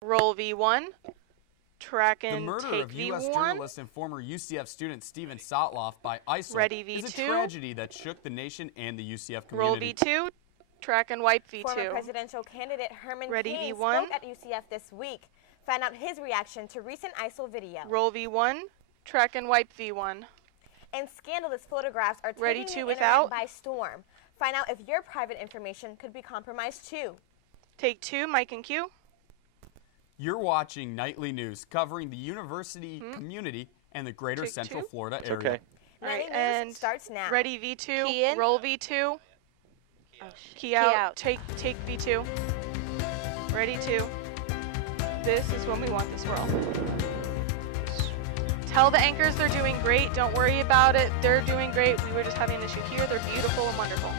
Roll V1. Track The and murder take of U.S. V1. journalist and former UCF student Stephen Sotloff by ISIL Ready is a V2. tragedy that shook the nation and the UCF Roll community. V2. Track and wipe V2. Former presidential candidate Herman Ready Cain V1. spoke at UCF this week. Find out his reaction to recent ISIL video. Roll V1. Track and wipe V1. And scandalous photographs are Ready taking two the without. internet by storm. Find out if your private information could be compromised too. Take 2, mic and cue. You're watching Nightly News, covering the university community and the greater Take Central 2. Florida It's area. okay. Nightly Right, News and starts now. Ready V2. Key in. Roll V2. Key out. Take V2. Ready 2. This is when we want this world. Tell the anchors they're doing great. Don't worry about it. They're doing great. We were just having an issue here. They're beautiful and wonderful.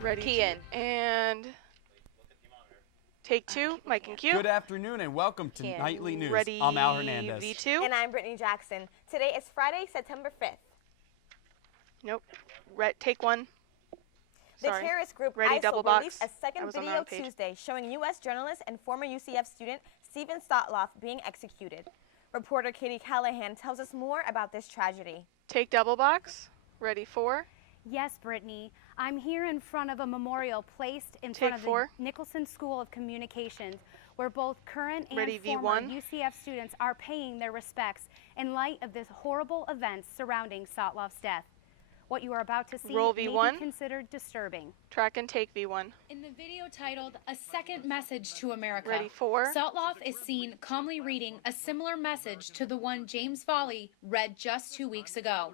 Ready Key 2. in. And take 2, mic and cue. Good afternoon and welcome to Can. Nightly News. Ready I'm Al Hernandez. V2. And I'm Brittany Jackson. Today is Friday, September 5th. Nope. Take 1. The Sorry. terrorist group Ready, ISIL double box. released a I second was on the video wrong page. Tuesday showing U.S. journalist and former UCF student Stephen Sotloff being executed. Reporter Katie Callahan tells us more about this tragedy. Take double box. Ready 4. Yes, Brittany. I'm here in front of a memorial placed in Take front of 4. the Nicholson School of Communications, where both current and Ready, former V1. UCF students are paying their respects in light of this horrible events surrounding Sotloff's death. What you are about to see Roll may V1. be considered disturbing. Track and take V1. In the video titled A Second Message to America, Ready 4. Sotloff is seen calmly reading a similar message to the one James Foley read just 2 weeks ago.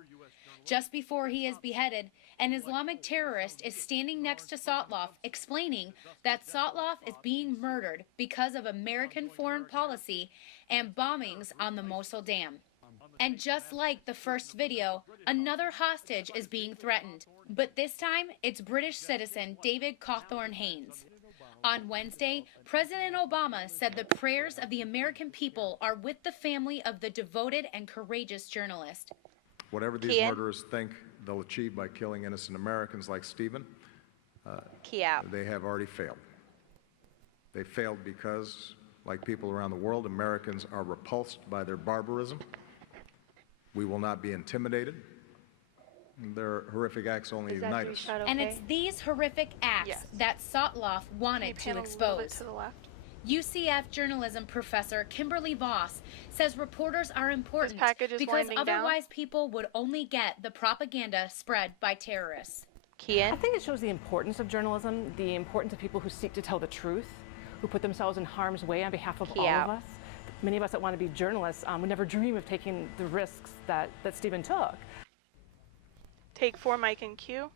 Just before he is beheaded, an Islamic terrorist is standing next to Sotloff explaining that Sotloff is being murdered because of American foreign policy and bombings on the Mosul Dam. And just like the first video, another hostage is being threatened. But this time, it's British citizen David Cawthorne Haynes. On Wednesday, President Obama said the prayers of the American people are with the family of the devoted and courageous journalist. Whatever these murderers think they'll achieve by killing innocent Americans like Stephen, Key out. they have already failed. They failed because, like people around the world, Americans are repulsed by their barbarism. We will not be intimidated. Their horrific acts only unite us. And it's these horrific acts Yes. that Sotloff wanted to Pan a little bit expose. to the left. UCF journalism professor Kimberly Voss says reporters are important package is because winding down. otherwise people would only get the propaganda spread by terrorists. Key I in. think it shows the importance of journalism, the importance of people who seek to tell the truth, who put themselves in harm's way on behalf of Key all out. of us. Many of us that want to be journalists would never dream of taking the risks that Stephen took. Take 4, mic and cue.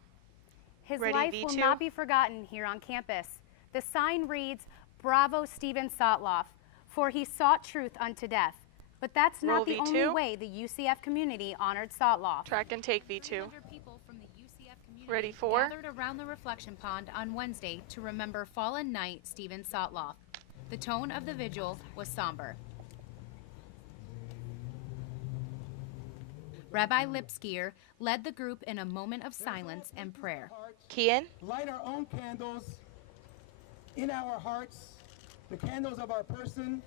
His Ready, life V2. will not be forgotten here on campus. The sign reads, "Bravo, Stephen Sotloff, for he sought truth unto death." But that's Roll not the only V2. way the UCF community honored Sotloff. Track and take V2. 300 people from the UCF community Ready 4. gathered around the reflection pond on Wednesday to remember fallen knight Stephen Sotloff. The tone of the vigil was somber. Rabbi Lipskier led the group in a moment of silence and prayer. Key in. Light our own candles in our hearts, the candles of our person,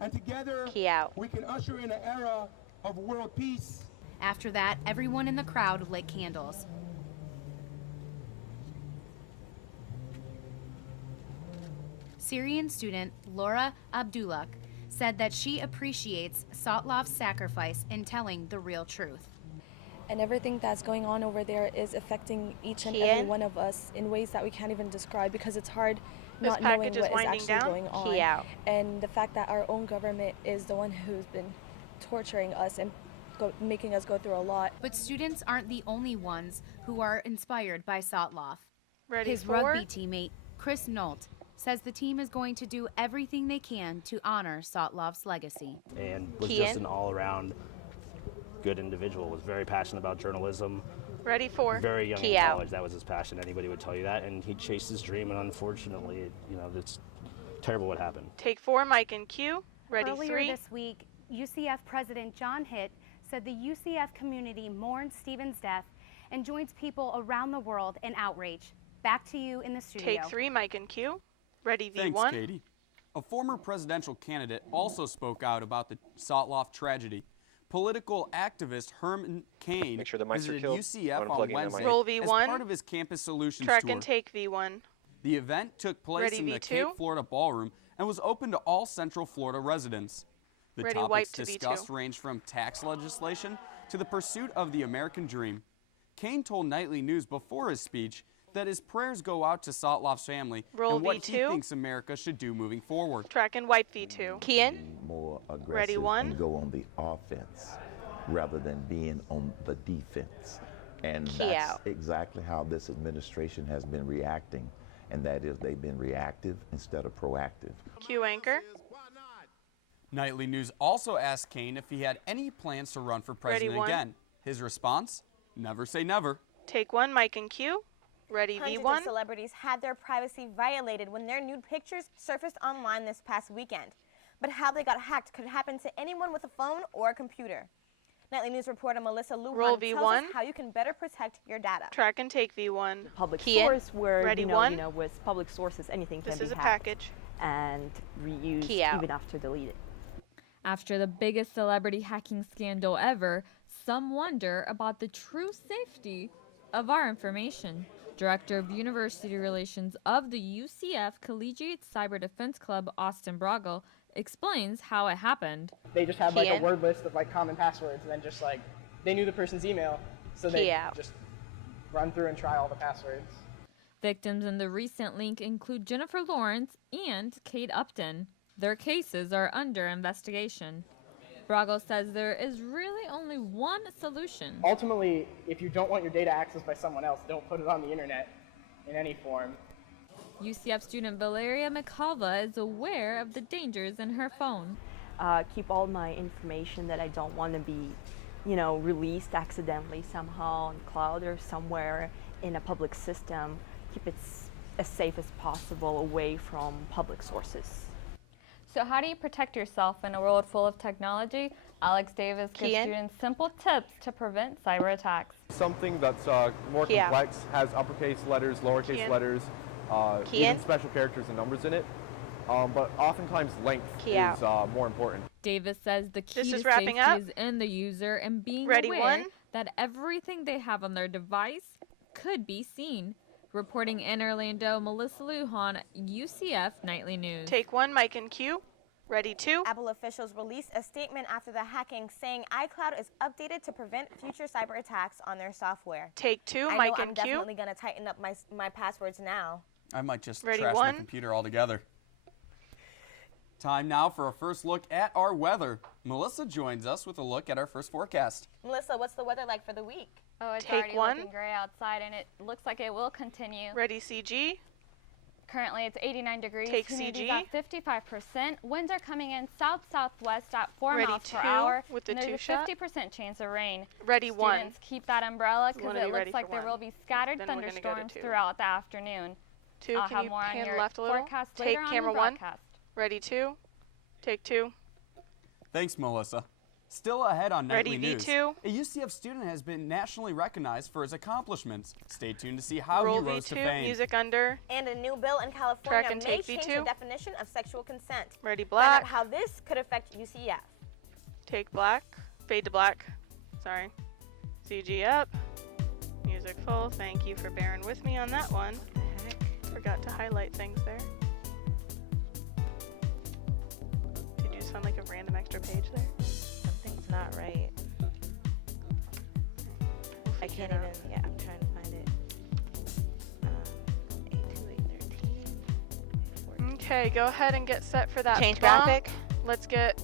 and together Key out. we can usher in an era of world peace. After that, everyone in the crowd lit candles. Syrian student Laura Abdullah said that she appreciates Sotloff's sacrifice in telling the real truth. And everything that's going on over there is affecting each and Key every in. one of us in ways that we can't even describe, because it's hard This not knowing package is what is winding actually down. going on. Key out. And the fact that our own government is the one who's been torturing us and making us go through a lot. But students aren't the only ones who are inspired by Sotloff. Ready His 4. rugby teammate, Chris Nolt, says the team is going to do everything they can to honor Sotloff's legacy. And was Key just in. an all-around good individual. Was very passionate about journalism. Ready 4. Very young Key in out. college. That was his passion. Anybody would tell you that. And he chased his dream. And unfortunately, it's terrible what happened. Take 4, mic and cue. Ready Earlier 3. this week, UCF President John Hitt said the UCF community mourns Stephen's death and joins people around the world in outrage. Back to you in the studio. Take 3, mic and cue. Ready, V1. Thanks, Katie. A former presidential candidate also spoke out about the Sotloff tragedy. Political activist Herman Cain Make sure the mics are visited killed. UCF I'm on unplugging the Wednesday mic. Roll as V1. part of his Campus Solutions Track tour. and take V1. The event took place Ready, in the V2. Cape Florida Ballroom and was open to all Central Florida residents. The Ready, topics wipe to discussed V2. ranged from tax legislation to the pursuit of the American dream. Cain told Nightly News before his speech that his prayers go out to Sotloff's family Roll and what he V2. thinks America should do moving forward. Track and wipe V2. Kian. More aggressive Ready, 1. and go on the offense rather than being on the defense. And Key that's out. exactly how this administration has been reacting, and that is they've been reactive instead of proactive. Q anchor. Nightly News also asked Cain if he had any plans to run for president 1. again. His response? Never say never. Take 1, Mike and Q. Ready, Hundreds V1. of celebrities had their privacy violated when their nude pictures surfaced online this past weekend. But how they got hacked could happen to anyone with a phone or a computer. Nightly News reporter Melissa Roll Lujan tells V1. us how you can better protect your data. Track and take V1. Public Kian. source where, Ready, you know, 1. with public sources, anything can This be is a hacked package. and reused Key out. even after deleted. After the biggest celebrity hacking scandal ever, some wonder about the true safety of our information. Director of University Relations of the UCF Collegiate Cyber Defense Club, Austin Brago, explains how it happened. They just had like a Kian. word list of like common passwords, and then just like they knew the person's email, so they Key out. just run through and try all the passwords. Victims in the recent link include Jennifer Lawrence and Kate Upton. Their cases are under investigation. Brago says there is really only one solution. Ultimately, if you don't want your data accessed by someone else, don't put it on the internet in any form. UCF student Valeria McCalva is aware of the dangers in her phone. Keep all my information that I don't want to be, you know, released accidentally somehow on cloud or somewhere in a public system. Keep it as safe as possible away from public sources. So how do you protect yourself in a world full of technology? Alex Davis gives Kian. students simple tips to prevent cyber attacks. Something that's more Kian. complex, has uppercase letters, lowercase Kian. letters, Kian. even special characters and numbers in it. But oftentimes length Key is out. more important. Davis says the key This to is wrapping safety up. is in the user and being Ready, aware 1. that everything they have on their device could be seen. Reporting in Orlando, Melissa Lujan, UCF Nightly News. Take 1, Mike and Q. Ready, 2. Apple officials released a statement after the hacking saying iCloud is updated to prevent future cyber attacks on their software. Take 2, I Mike know and I'm Q. definitely going to tighten up my passwords now. I might just Ready, trash 1. my computer altogether. Time now for a first look at our weather. Melissa joins us with a look at our first forecast. Melissa, what's the weather like for the week? Oh, it's Take already 1. looking gray outside, and it looks like it will continue. Ready, CG. Currently, it's 89 degrees. Take Humidity's CG. at 55%. Winds are coming in south-southwest at 4 Ready, miles per 2 hour. with the and there's 2 a shot. 50% chance of rain. Ready, 1. Students, keep that umbrella You because wanna be it ready looks like for there 1. will be scattered Then we're gonna go to thunderstorms 2. throughout the afternoon. 2, I'll can have you more on pan your left a little? forecast Take later on camera the 1. broadcast. Ready, 2. Take 2. Thanks, Melissa. Still ahead on Nightly Ready, News. V2. A UCF student has been nationally recognized for his accomplishments. Stay tuned to see how Roll he rose to V2, fame. music under. And a new bill in California Track and may take change V2. the definition of sexual consent. Ready, Find black. out how this could affect UCF. Take black. Fade to black. Sorry. CG up. Music full. Thank you for bearing with me on that one. Forgot to highlight things there. Did you just find like a random extra page there? Something's not right. I can't even, yeah, I'm trying to find it. 82813. Okay, go ahead and get set for that Change bump. graphic. Let's get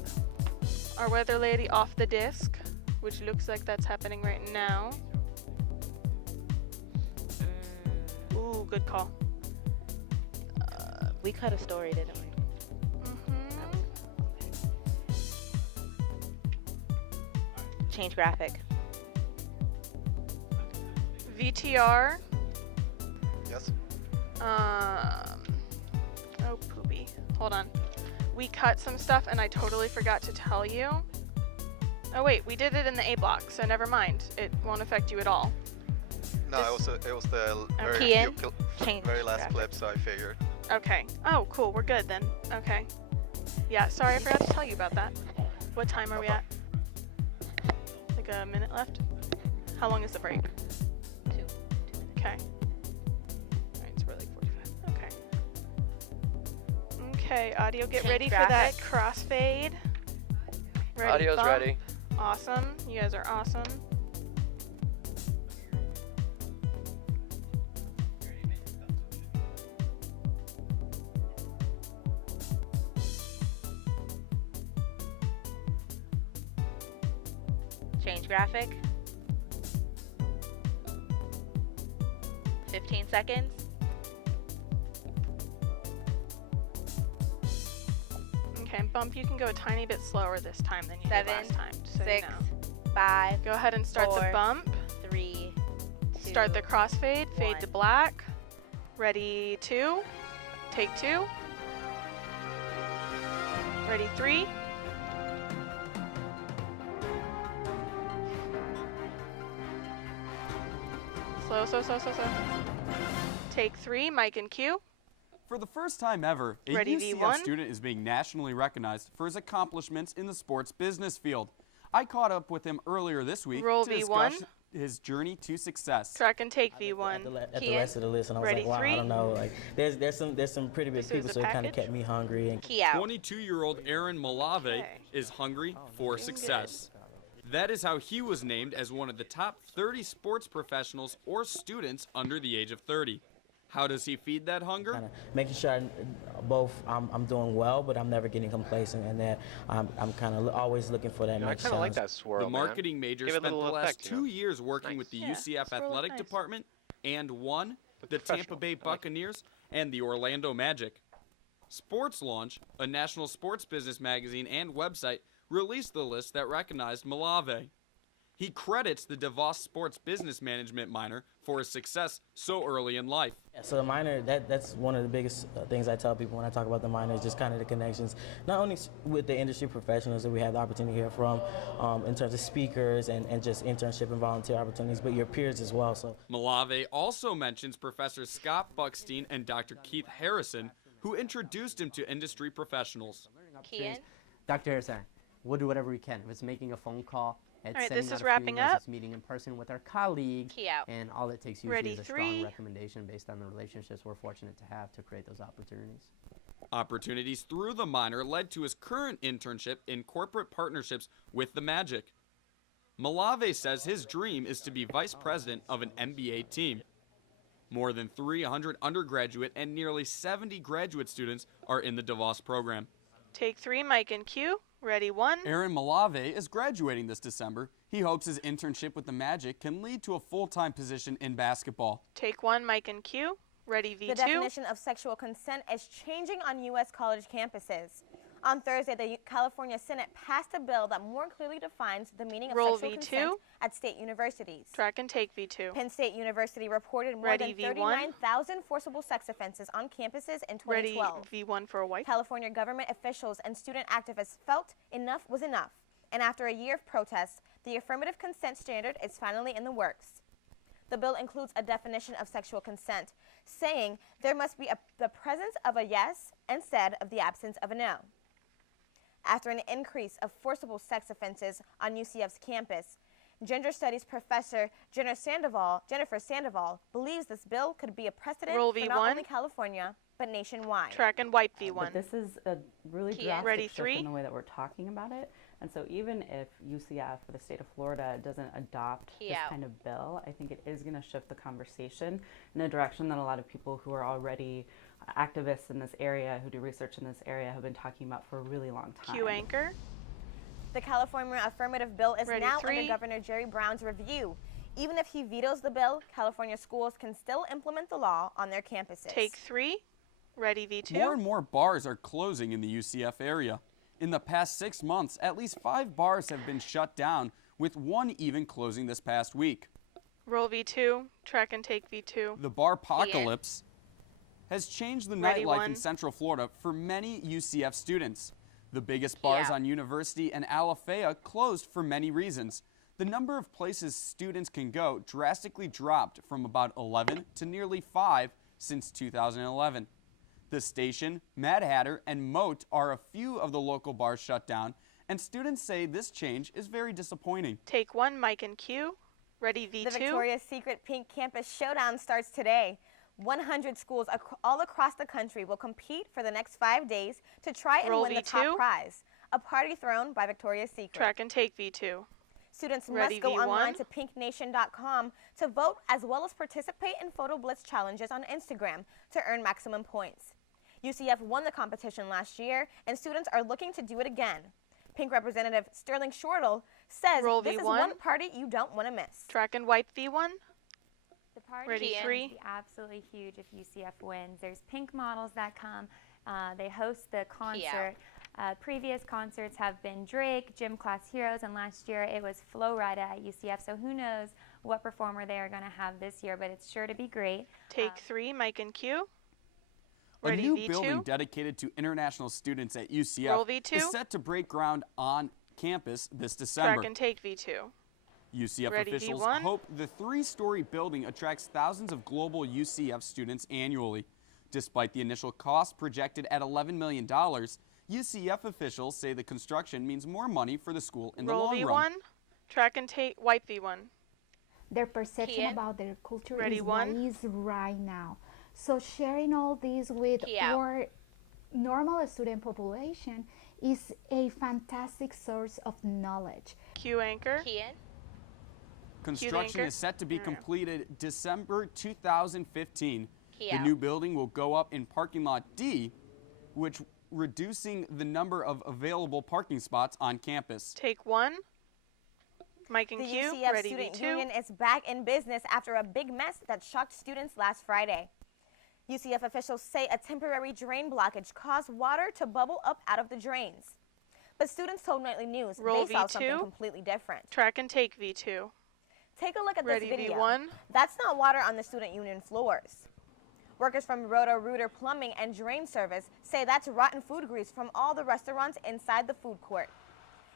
our weather lady off the disc, which looks like that's happening right now. Ooh, good call. We cut a story, didn't we? Change graphic. VTR. Yes. Oh, poopy. Hold on. We cut some stuff and I totally forgot to tell you. Oh wait, we did it in the A block, so never mind. It won't affect you at all. No, it was the Key very, Change very last graphic. clip, so I figured. Okay. Oh, cool. We're good then. Okay. Yeah, sorry, I forgot to tell you about that. What time are we at? Like a minute left? How long is the break? 2 minutes. Okay. Alright, so we're like 45. Okay. Okay, audio, get Change ready for that graphic. crossfade. Ready, Audio's bump. ready. Awesome. You guys are awesome. Change graphic. 15 seconds. Okay, bump, you can go a tiny bit slower this time than you 7, did last time. So 6, you know. 5. Go ahead and start the 4, bump. 3, 2. Start the crossfade, fade to 1. black. Ready, 2. Take 2. Ready, 3. Slow, slow, slow, slow, slow. Take 3, mic and cue. For the first time ever, a Ready, UCF V1? student is being nationally recognized for his accomplishments in the sports business field. I caught up with him earlier this week Roll to V1. discuss his journey to success. Track and take V1. At the rest of the list, and I was Ready, like, wow, 3. I don't know. Like, there's some pretty big This is people, the so it kind of package. kept me hungry. And Key out. 22-year-old Aaron Malave is hungry for success. That is how he was named as one of the top 30 sports professionals or students under the age of 30. How does he feed that hunger? kinda making sure I'm doing well, but I'm never getting complacent, and that I'm kind of always looking for that I next kind of like challenge. that swirl, The marketing major Give it a spent the little last effect, you know? 2 years working with the Yeah, UCF swirl it athletic nice. department and won the professional. Tampa Bay I like it. Buccaneers and the Orlando Magic. Sports Launch, a national sports business magazine and website, released the list that recognized Malave. He credits the DeVos Sports Business Management minor for his success so early in life. Yeah, so the minor, that's one of the biggest things I tell people when I talk about the minor, is just kind of the connections, not only with the industry professionals that we have the opportunity to hear from in terms of speakers and just internship and volunteer opportunities, but your peers as well. So Malave also mentions Professor Scott Buckstein and Dr. Keith Harrison, who introduced him to industry professionals. Key in. Dr. Harrison, we'll do whatever we can. If it's making a phone call, it's All right, sending this out is a few wrapping emails, up. it's meeting in person with our colleague, Key out. and all it takes usually Ready, is a 3. strong recommendation based on the relationships we're fortunate to have to create those opportunities. Opportunities through the minor led to his current internship in corporate partnerships with the Magic. Malave says his dream is to be vice president of an NBA team. More than 300 undergraduate and nearly 70 graduate students are in the DeVos program. Take 3, mic and cue. Ready, 1. Aaron Malave is graduating this December. He hopes his internship with the Magic can lead to a full-time position in basketball. Take 1, mic and cue. Ready, V2. The definition of sexual consent is changing on U.S. college campuses. On Thursday, the California Senate passed a bill that more clearly defines the meaning of Roll sexual V2. consent at state universities. Track and take V2. Penn State University reported more Ready, than V1. 39,000 forcible sex offenses on campuses in Ready, 2012. V1 for a wife. California government officials and student activists felt enough was enough. And after a year of protests, the affirmative consent standard is finally in the works. The bill includes a definition of sexual consent, saying there must be the presence of a yes instead of the absence of a no. After an increase of forcible sex offenses on UCF's campus, gender studies professor Jennifer Sandoval believes this bill could be a precedent Roll for V1. not only California, but nationwide. Track and wipe V1. But this is a really Key in. drastic Ready, shift 3. in the way that we're talking about it. And so even if UCF or the state of Florida doesn't adopt Key this out. kind of bill, I think it is going to shift the conversation in a direction that a lot of people who are already activists in this area, who do research in this area, have been talking about for a really long time. Cue anchor. The California affirmative bill is Ready, now 3. under Governor Jerry Brown's review. Even if he vetoes the bill, California schools can still implement the law on their campuses. Take 3. Ready, V2. More and more bars are closing in the UCF area. In the past 6 months, at least 5 bars have been shut down, with one even closing this past week. Roll V2. Track and take V2. The bar apocalypse has changed the Ready, nightlife 1. in Central Florida for many UCF students. The biggest bars on University and Alafaya closed for many reasons. The number of places students can go drastically dropped from about 11 to nearly 5 since 2011. The Station, Mad Hatter, and Moat are a few of the local bars shut down, and students say this change is very disappointing. Take 1, Mike and Q. Ready, V2. The Victoria's Secret Pink Campus Showdown starts today. 100 schools all across the country will compete for the next 5 days to try and Roll win the V2. top prize, a party thrown by Victoria's Secret. Track and take, V2. Students Ready, must go V1. online to pinknation.com to vote, as well as participate in Photo Blitz challenges on Instagram to earn maximum points. UCF won the competition last year, and students are looking to do it again. Pink Representative Sterling Shortle says Roll this V1. is one party you don't want to miss. Track and wipe, V1. The party Ready, is 3. absolutely huge if UCF wins. There's pink models that come. They host the concert. Previous concerts have been Drake, Gym Class Heroes, and last year it was Flo Rida at UCF. So who knows what performer they are going to have this year, but it's sure to be great. Take 3, Mike and Q. A Ready, new V2. building dedicated to international students at Roll UCF V2. is set to break ground on campus this December. Track and take, V2. UCF Ready, officials V1. hope the 3-story building attracts thousands of global UCF students annually. Despite the initial cost projected at $11 million, UCF officials say the construction means more money for the school in Roll the long V1. run. Track and take, wipe V1. Their perception Kian. about their culture Ready, is one. what is right now. So sharing all this with Kiao. our normal student population is a fantastic source of knowledge. Q anchor. Kian. Construction anchor. is set to be completed December 2015. The Kiao. new building will go up in parking lot D, which reducing the number of available parking spots on campus. Take 1. Mike and The Q. UCF Ready, Student V2. Union is back in business after a big mess that shocked students last Friday. UCF officials say a temporary drain blockage caused water to bubble up out of the drains. But students told Nightly News Roll they saw V2. something completely different. Track and take, V2. Take a look at Ready, this video. V1. That's not water on the Student Union floors. Workers from Roto-Rooter Plumbing and Drain Service say that's rotten food grease from all the restaurants inside the food court.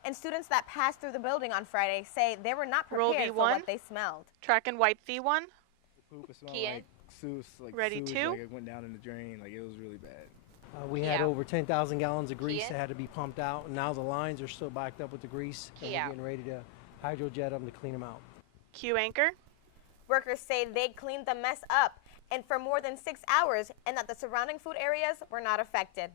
And students that passed through the building on Friday say they were not Roll prepared for V1. what they smelled. Track and wipe, V1. Poop, it smelled Kian. like sewage, like Ready, sewage, 2. like it went down in the drain, like it was really bad. We had Yeah. over 10,000 gallons of grease Kian. that had to be pumped out, and now the lines are still backed up with the grease, and Yeah. we're getting ready to hydrojet them to clean them out. Q anchor. Workers say they cleaned the mess up and for more than 6 hours, and that the surrounding food areas were not affected.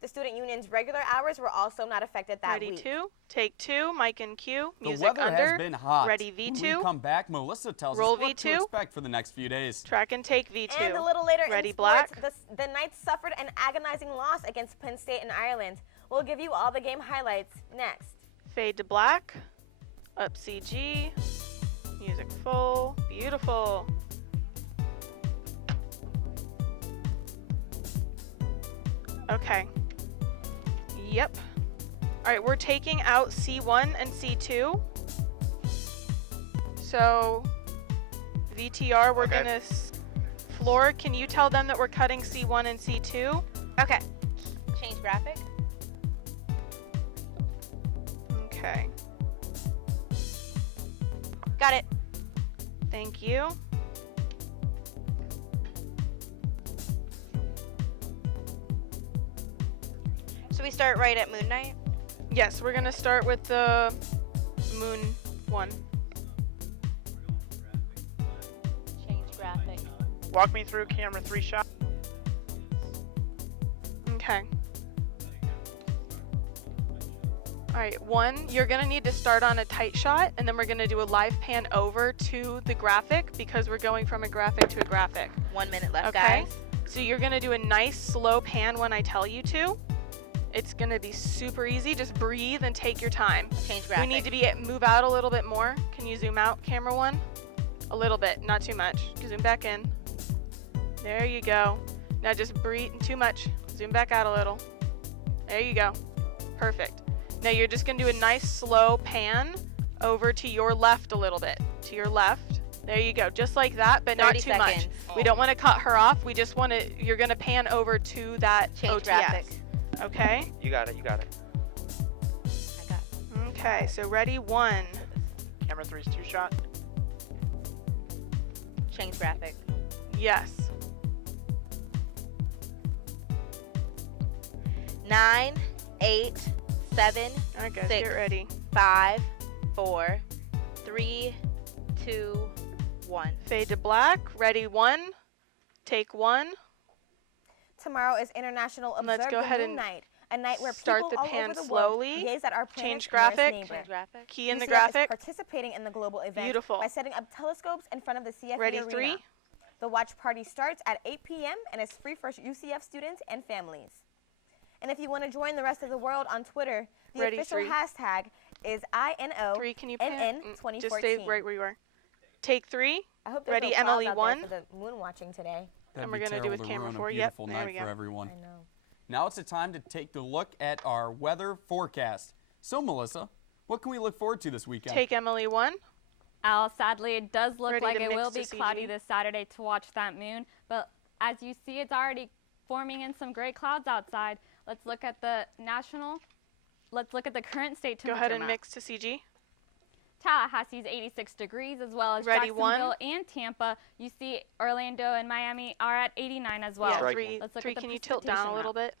The student union's regular hours were also not affected that Ready, week. 2. Take 2. Mike and Q. The Music weather under. has been hot. Ready, When V2. we come back, Melissa tells Roll us what to V2. expect for the next few days. Track and take, V2. And a little later Ready, in sports, black. the Knights suffered an agonizing loss against Penn State in Ireland. We'll give you all the game highlights next. Fade to black. Up CG. Music full. Beautiful. Okay. Yep. All right, we're taking out C1 and C2. So, VTR, we're Okay. gonna... Floor, can you tell them that we're cutting C1 and C2? Okay. Change graphic. Okay. Got it. Thank you. So we start right at Moon Knight. Yes, we're gonna start with the moon one. Change graphic. Walk me through camera 3 shot. Okay. Alright, 1, you're gonna need to start on a tight shot, and then we're gonna do a live pan over to the graphic because we're going from a graphic to a graphic. 1 minute left, Okay? guys. So you're gonna do a nice slow pan when I tell you to. It's gonna be super easy. Just breathe and take your time. Change We graphic. need to move out a little bit more. Can you zoom out, camera 1? A little bit, not too much. Zoom back in. There you go. Now just breathe, too much. Zoom back out a little. There you go. Perfect. Now you're just gonna do a nice slow pan over to your left a little bit. To your left. There you go. Just like that, but not 30 too much. seconds. We don't want to cut her off. We just want to, you're gonna pan over to that Change OTS. graphic. Okay? You got it, you got it. Okay, so ready, 1. Camera 3's 2 shot. Change graphic. Yes. 9, 8, 7, All right, guys, 6, get ready. 5, 4, 3, 2, 1. Fade to black. Ready, 1. Take 1. Tomorrow is International Let's Observe go the ahead Moon and Night, a night where start people the all pan over the slowly. world gaze at our planet's Change nearest graphic. neighbor. Change graphic. Key in the UCF graphic. is participating in the global event Beautiful. by setting up telescopes in front of the CFE Ready, arena. 3. The watch party starts at 8 p.m. and is free for UCF students and families. And if you want to join the rest of the world on Twitter, the Ready, official 3. hashtag is Three, can you pan? INO2014. Just stay right where you are. Take 3. I hope there's Ready, no clouds Emily, out 1. there for the moon watching today. That'd And we're be gonna do terrible with to camera ruin 4. a Yep, beautiful there night we go. for everyone. I know. Now it's the time to take a look at our weather forecast. So, Melissa, what can we look forward to this weekend? Take Emily, 1. Al, sadly, it does look Ready like to it mix will to be CG? cloudy this Saturday to watch that moon. But as you see, it's already forming in some gray clouds outside. Let's look at the current state Go temperature ahead and map. mix to CG. Tallahassee's 86 degrees, as well as Ready, Jacksonville 1. and Tampa. You see Orlando and Miami are at 89 as well. Yeah, Strike 3. Let's look 3, at the can you tilt down a precipitation little map. bit?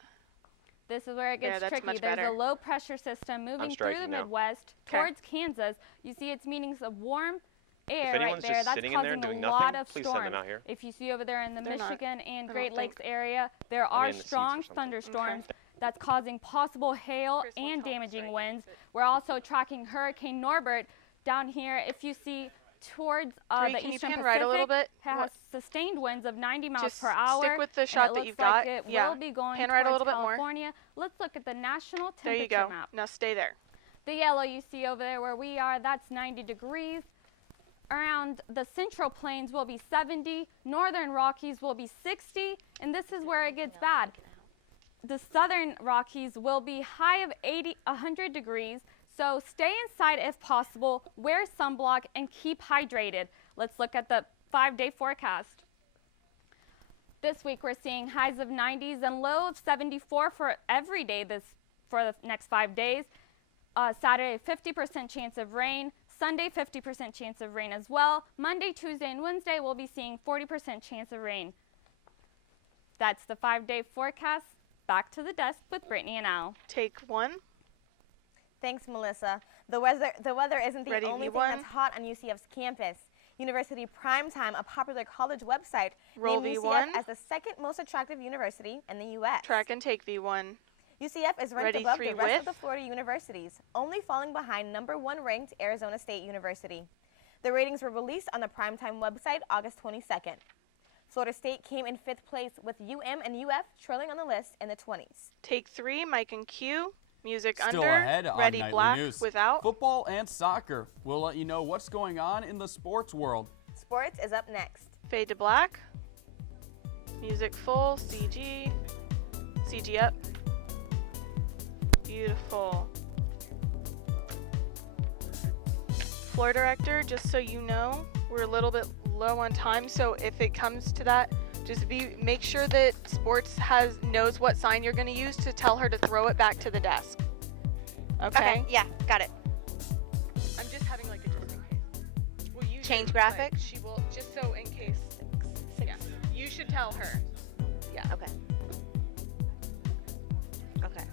This is where it There, gets that's tricky. much There's better. a low pressure system moving through striking the now. Midwest 'Kay. towards Kansas. You see it's meeting some warm air right anyone's there. just That's sitting in there causing doing a lot nothing, of please send them storms. out here. If you see over there in the They're not. Michigan and I Great don't Lakes think. area, there Maybe are in the seats or strong something. thunderstorms that's causing possible hail and damaging winds. We're also tracking Hurricane Norbert down here. If you see towards 3, the can you eastern pan Pacific, right a little bit? has sustained winds of 90 miles Just per hour. stick with the and shot it that looks you've like got. It Yeah. will be going Pan right a towards little bit more. California. Let's look at the national There you temperature go. map. Now stay there. The yellow you see over there where we are, that's 90 degrees. Around the central plains will be 70, northern Rockies will be 60, and this is where it gets bad. The southern Rockies will be high of 100 degrees, so stay inside if possible, wear sunblock, and keep hydrated. Let's look at the 5-day forecast. This week we're seeing highs of 90s and low of 74 for every day for the next 5 days. Saturday, 50% chance of rain. Sunday, 50% chance of rain as well. Monday, Tuesday, and Wednesday, we'll be seeing 40% chance of rain. That's the 5-day forecast. Back to the desk with Brittany and Al. Take 1. Thanks, Melissa. The weather isn't the Ready, only V1. thing that's hot on UCF's campus. University Primetime, a popular college website, Roll named V1. UCF as the second most attractive university in the U.S. Track and take V1. UCF is ranked Ready, above 3 the rest of with. the Florida universities, only falling behind #1 ranked Arizona State University. The ratings were released on the Primetime website August 22nd. Florida State came in 5th place with UM and UF trailing on the list in the 20s. Take 3, Mike and Q. Music Still under. ahead on Ready, Nightly black News. without. Football and soccer. We'll let you know what's going on in the sports world. Sports is up next. Fade to black. Music full. CG. CG up. Beautiful. Floor director, just so you know, we're a little bit low on time, so if it comes to that, just make sure that sports knows what sign you're going to use to tell her to throw it back to the desk. Okay? Yeah, got it. I'm just having like a just in case. Well, you Change do, graphic? but she will, just so in case. Yeah. You should tell her. Yeah. Okay. Okay.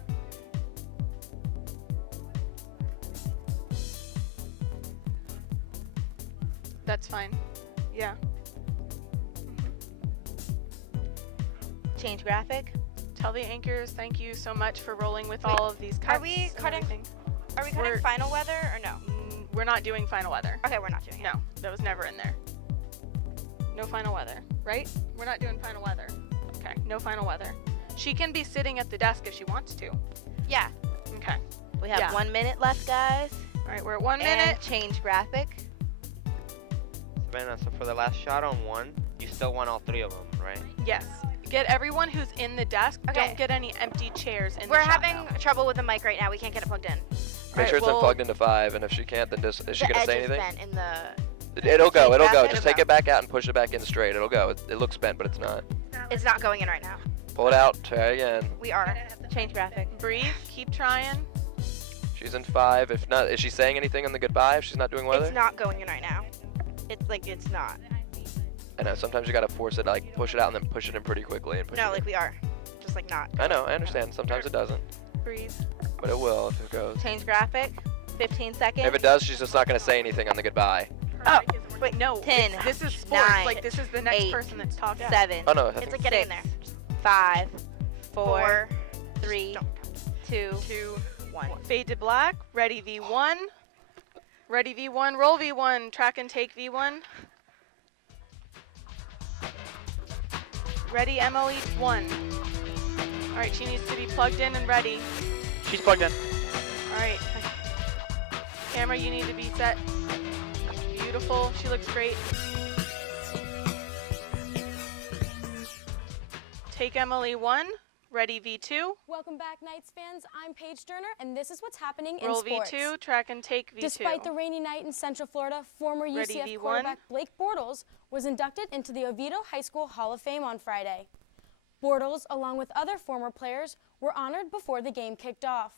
That's fine. Yeah. Change graphic. Tell the anchors thank you so much for rolling with all of these cuts. Are we and cutting? everything. Are we cutting We're- final weather or no? We're not doing final weather. Okay, we're not doing it. No, that was never in there. No final weather, right? We're not doing final weather. Okay, no final weather. She can be sitting at the desk if she wants to. Yeah. Okay. We have Yeah. 1 minute left, guys. All right, we're at 1 And minute. change graphic. Savannah, so for the last shot on 1, you still want all 3 of them, right? Yes. Get everyone who's in the desk. Okay. Don't get any empty chairs in We're the shot having now. trouble with the mic right now. We can't get it plugged in. Make sure it's well- unplugged into 5, and if she can't, then is she The gonna say edge is anything? bent in the. It'll go, it'll go. graphic? Just take it back out and push it back in straight. It'll go. It looks bent, but it's not. It's not going in right now. Pull it out, try again. We are. Change graphic. Breathe. Keep trying. She's in 5. If not, is she saying anything on the goodbye if she's not doing weather? It's not going in right now. It's like it's not. I know, sometimes you gotta force it, like push it out and then push it in pretty quickly and push No, it like in. we are. just like not. I know, I understand. Sometimes it doesn't. Breathe. But it will if it goes. Change graphic. 15 seconds. If it does, she's just not going to say anything on the goodbye. Oh, Wait, no. 10. This is sports. 9, Like, this is the next 8, person that's talking. 7. Oh, no. It's like getting in there. 5, 4, 3, 2, 1. Fade to black. Ready V1. Ready V1. Roll V1. Track and take V1. Ready MLE 1. All right, she needs to be plugged in and ready. She's plugged in. All right. Camera, you need to be set. Beautiful. She looks great. Take MLE 1. Ready V2. Welcome back, Knights fans. I'm Paige Turner, and this is what's happening Roll in sports. V2. Track and take V2. Despite the rainy night in Central Florida, former Ready UCF V1. quarterback Blake Bortles was inducted into the Oviedo High School Hall of Fame on Friday. Bortles, along with other former players, were honored before the game kicked off.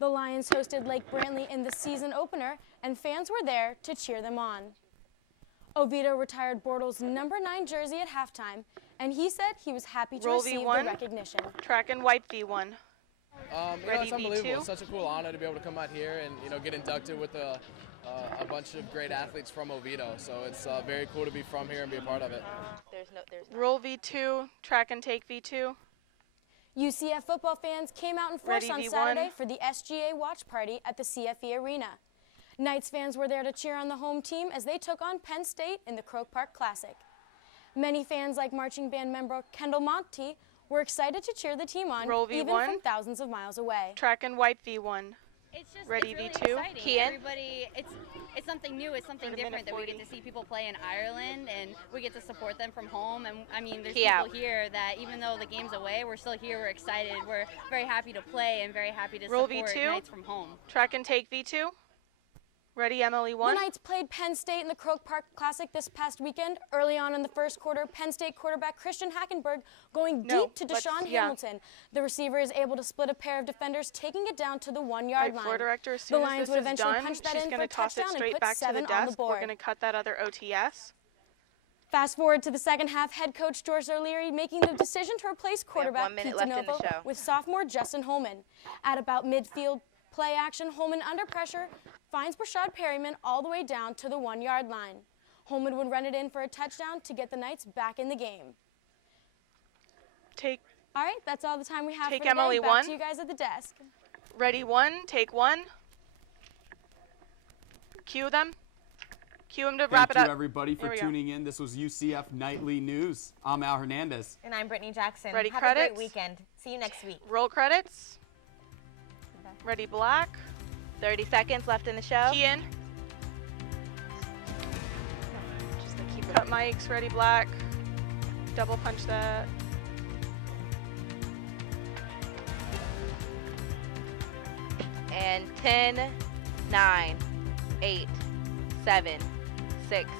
The Lions hosted Lake Brantley in the season opener, and fans were there to cheer them on. Oviedo retired Bortles' number 9 jersey at halftime, and he said he was happy to Roll receive V1. the recognition. Track and wipe V1. It's unbelievable. V2. It's such a cool honor to be able to come out here and get inducted with a bunch of great athletes from Oviedo. So it's very cool to be from here and be a part of it. Roll V2. Track and take V2. UCF football fans came out in force Ready, on V1. Saturday for the SGA watch party at the CFE Arena. Knights fans were there to cheer on the home team as they took on Penn State in the Croke Park Classic. Many fans, like marching band member Kendall Monty, were excited to cheer the team on, Roll even V1. from thousands of miles away. Track and wipe V1. It's just Ready it's V2. really exciting. Key in. Everybody, it's something new. It's something different that we get to see people play in Ireland, and we get to support them from home. And I mean, there's Key people out. here that even though the game's away, we're still here. We're excited. We're very happy to play and very happy to Roll support V2. Knights from home. Track and take V2. Ready MLE 1. The Knights played Penn State in the Croke Park Classic this past weekend. Early on in the first quarter, Penn State quarterback Christian Hackenberg going deep to Deshaun Hamilton. The receiver is able to split a pair of defenders, taking it down to the 1-yard line. Floor director, as The soon as Lions this would is eventually done, punch that she's in going for to a toss it touchdown and straight put back to the 7 on the desk. We're board. going to cut that other OTS. Fast forward to the second half, head coach George O'Leary making the decision to replace quarterback 1 minute Pete left in the DeNovo show. with sophomore Justin Holman. At about midfield play action, Holman under pressure finds Brashad Perryman all the way down to the 1-yard line. Holman would run it in for a touchdown to get the Knights back in the game. All right, that's all the time we have Take for today. Emily Back 1. to you guys at the desk. Ready 1. Take 1. Cue them. Cue them to wrap it Thank up. you, everybody, for Here we go. tuning in. This was UCF Nightly News. I'm Al Hernandez. And I'm Brittany Jackson. Ready Have credits? a great weekend. See you next week. Roll credits. Ready black. 30 seconds left in the show. Key in. Cut mics. Ready black. Double punch that. And 10, 9, 8, 7, 6,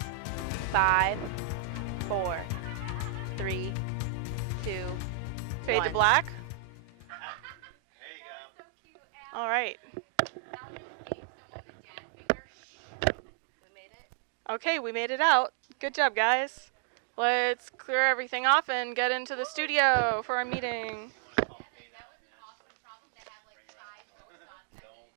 5, 4, 3, 2, Fade 1. to black. All right. Okay, we made it out. Good job, guys. Let's clear everything off and get into the studio for our meeting.